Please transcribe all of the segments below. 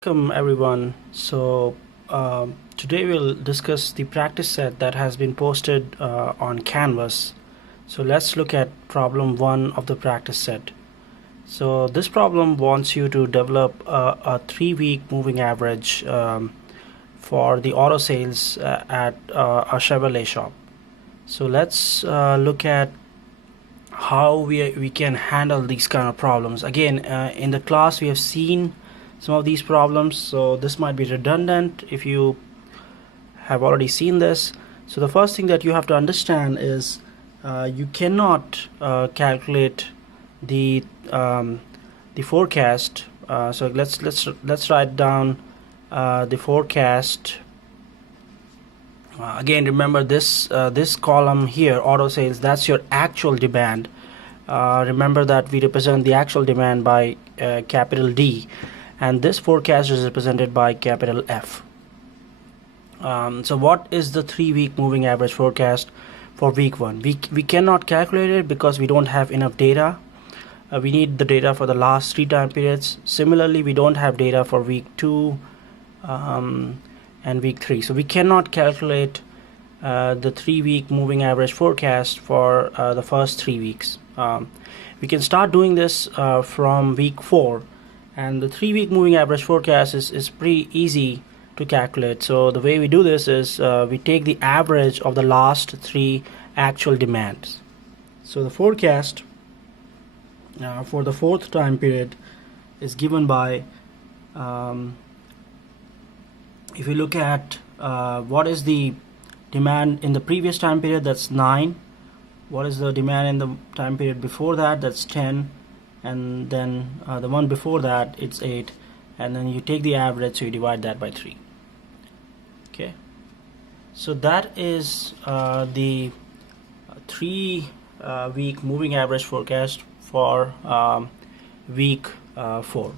Welcome everyone. Today we'll discuss the practice set that has been posted on Canvas. So let's look at problem 1 of the practice set. So this problem wants you to develop a 3-week moving average for the auto sales at a Chevrolet shop. So let's look at how we can handle these kind of problems. Again, in the class we have seen some of these problems, so this might be redundant if you have already seen this. So the first thing that you have to understand is you cannot calculate the forecast. So let's write down the forecast. Again, remember this column here, auto sales, that's your actual demand. Remember that we represent the actual demand by capital D, and this forecast is represented by capital F. So what is the 3-week moving average forecast for week 1? We cannot calculate it because we don't have enough data. We need the data for the last 3 time periods. Similarly, we don't have data for week 2 and week 3. So we cannot calculate the 3-week moving average forecast for the first 3 weeks. We can start doing this from week 4. And the 3-week moving average forecast is pretty easy to calculate. So the way we do this is we take the average of the last 3 actual demands. So the forecast for the 4th time period is given by, if you look at what is the demand in the previous time period, that's 9. What is the demand in the time period before that, that's 10. And then the one before that, it's 8, and then you take the average, so you divide that by 3. Okay, so that is the 3-week moving average forecast for week 4. So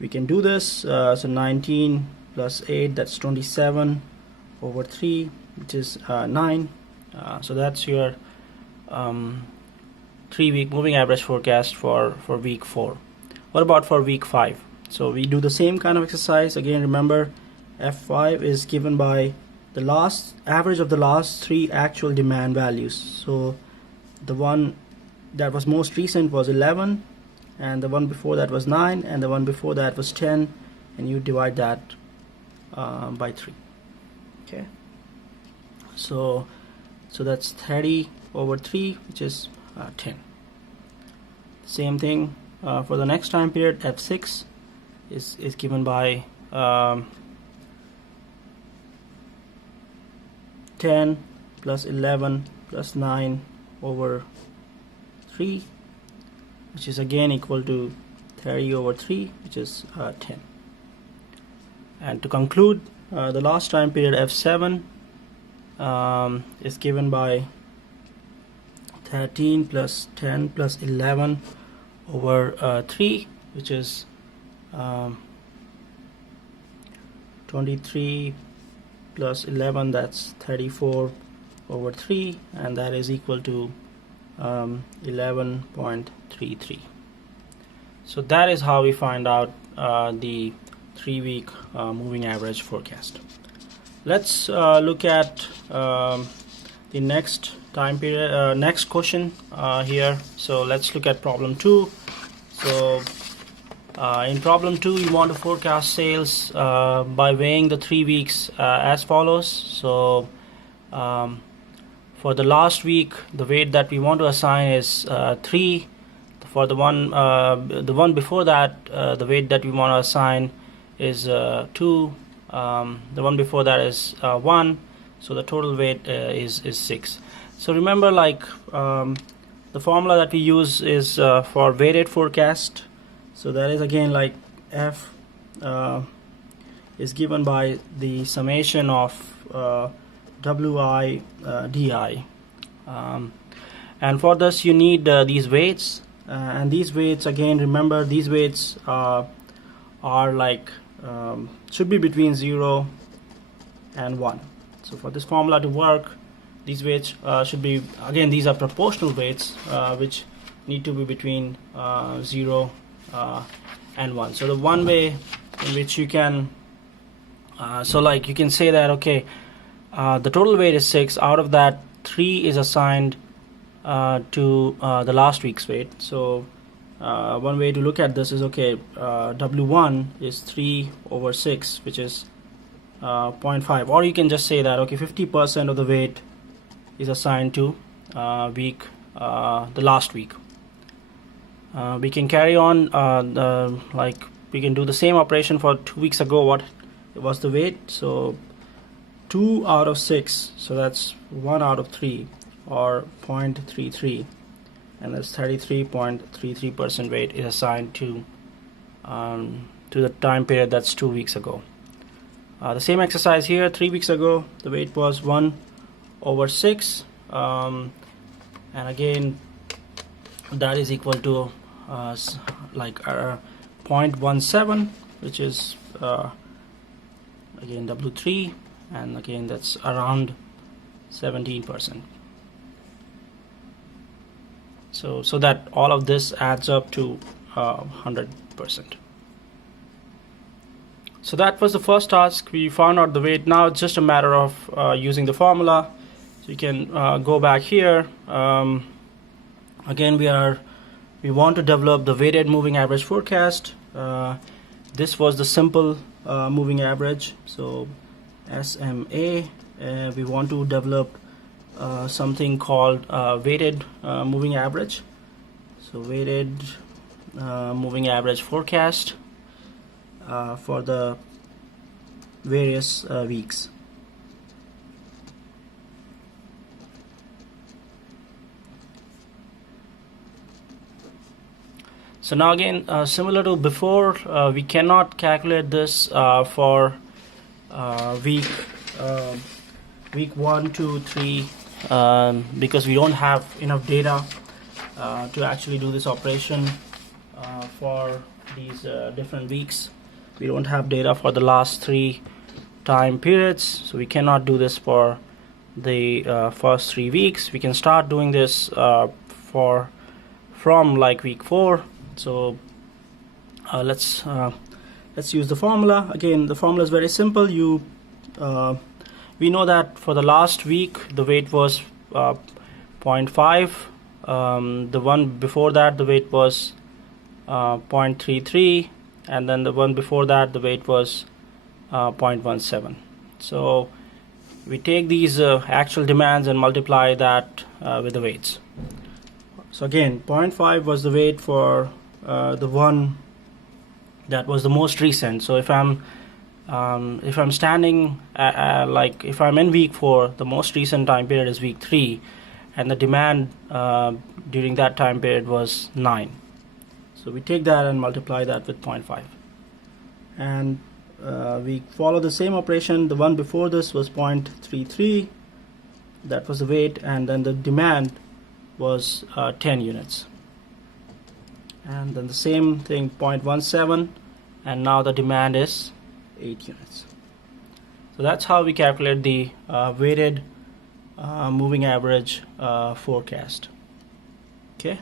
we can do this. So 19 plus 8, that's 27 over 3, which is 9. So that's your 3-week moving average forecast for week 4. What about for week 5? So we do the same kind of exercise. Again, remember, F5 is given by the last average of the last 3 actual demand values. So the one that was most recent was 11, and the one before that was 9, and the one before that was 10, and you divide that by 3. Okay, so that's 30 over 3, which is 10. Same thing for the next time period. F6 is given by 10 plus 11 plus 9 over 3, which is again equal to 30 over 3, which is 10. And to conclude, the last time period, F7, is given by 13 plus 10 plus 11 over 3, which is 23 plus 11, that's 34 over 3, and that is equal to 11.33. So that is how we find out the 3-week moving average forecast. Let's look at the next time period, next question here. So let's look at problem 2. So in problem 2, you want to forecast sales by weighing the 3 weeks as follows. So for the last week, the weight that we want to assign is 3. For the one before that, the weight that we want to assign is 2. The one before that is 1. So the total weight is 6. So remember, like the formula that we use is for weighted forecast. So that is again like F is given by the summation of Wi Di, and for this you need these weights, and these weights, again remember, these weights are like should be between 0 and 1. So for this formula to work, these weights should be, again, these are proportional weights which need to be between 0 and 1. So the one way in which you can so like you can say that, okay, the total weight is 6. Out of that, 3 is assigned to the last week's weight. So one way to look at this is, okay, W1 is 3 over 6, which is 0.5. Or you can just say that, okay, 50% of the weight is assigned to the last week. We can carry on, like we can do the same operation for 2 weeks ago. What was the weight? So 2 out of 6, so that's 1 out of 3, or 0.33, and that's 33.33% weight is assigned to the time period, that's 2 weeks ago. The same exercise here, 3 weeks ago the weight was 1 over 6, and again that is equal to like 0.17, which is again W3, and again that's around 17%. So that all of this adds up to 100%. So that was the first task. We found out the weight. Now it's just a matter of using the formula. So you can go back here. Again, we want to develop the weighted moving average forecast. This was the simple moving average. So SMA. We want to develop something called weighted moving average. So weighted moving average forecast for the various weeks. So now again, similar to before, we cannot calculate this for week 1, 2, 3, because we don't have enough data to actually do this operation for these different weeks. We don't have data for the last 3 time periods, so we cannot do this for the first 3 weeks. We can start doing this from like week 4. So let's use the formula. Again, the formula is very simple. We know that for the last week the weight was 0.5. The one before that the weight was 0.33, and then the one before that the weight was 0.17. So we take these actual demands and multiply that with the weights. So again, 0.5 was the weight for the one that was the most recent. So if I'm standing like if I'm in week 4, the most recent time period is week 3, and the demand during that time period was 9. So we take that and multiply that with 0.5, and we follow the same operation. The one before this was 0.33, that was the weight, and then the demand was 10 units, and then the same thing, 0.17, and now the demand is 8 units. So that's how we calculate the weighted moving average forecast. Okay,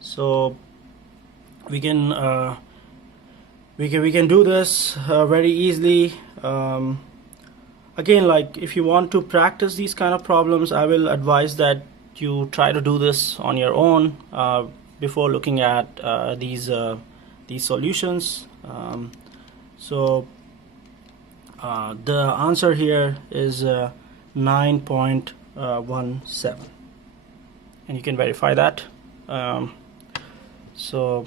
so we can do this very easily. Again, like if you want to practice these kind of problems, I will advise that you try to do this on your own before looking at these solutions. So the answer here is 9.17, and you can verify that. So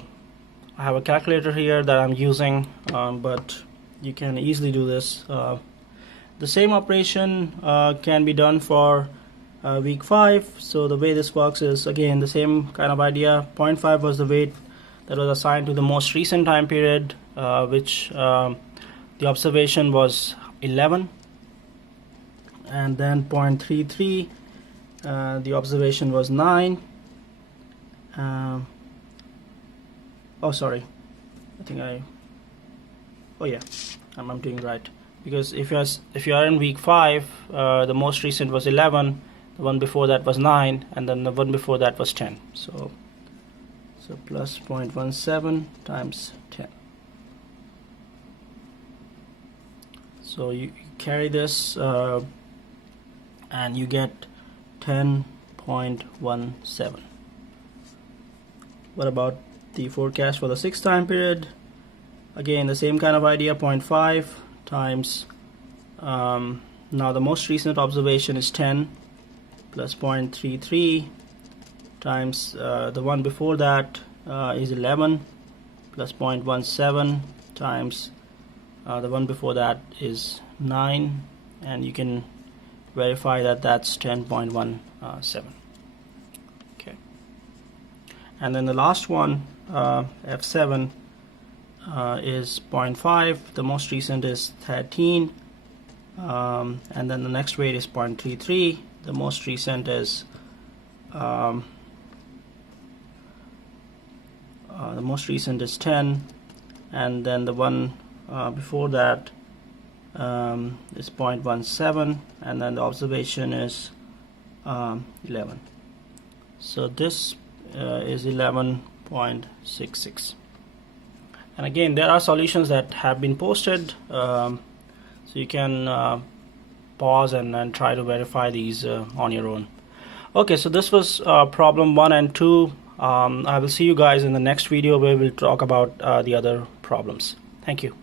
I have a calculator here that I'm using, but you can easily do this. The same operation can be done for week 5. So the way this works is again the same kind of idea. 0.5 was the weight that was assigned to the most recent time period, which the observation was 11, and then 0.33, the observation was 9. Oh sorry, I'm doing right, because if you are in week 5, the most recent was 11, the one before that was 9, and then the one before that was 10. So plus 0.17 times 10. So you carry this and you get 10.17. What about the forecast for the 6th time period? Again, the same kind of idea, 0.5 times, now the most recent observation is 10 plus 0.33 times the one before that is 11 plus 0.17 times the one before that is 9, and you can verify that that's 10.17. Okay, and then the last one, F7, is 0.5, the most recent is 13, and then the next rate is 0.33, the most recent is the most recent is 10, and then the one before that is 0.17, and then the observation is 11. So this is 11.66. And again, there are solutions that have been posted, so you can pause and try to verify these on your own. Okay, so this was problem 1 and 2. I will see you guys in the next video where we'll talk about the other problems. Thank you.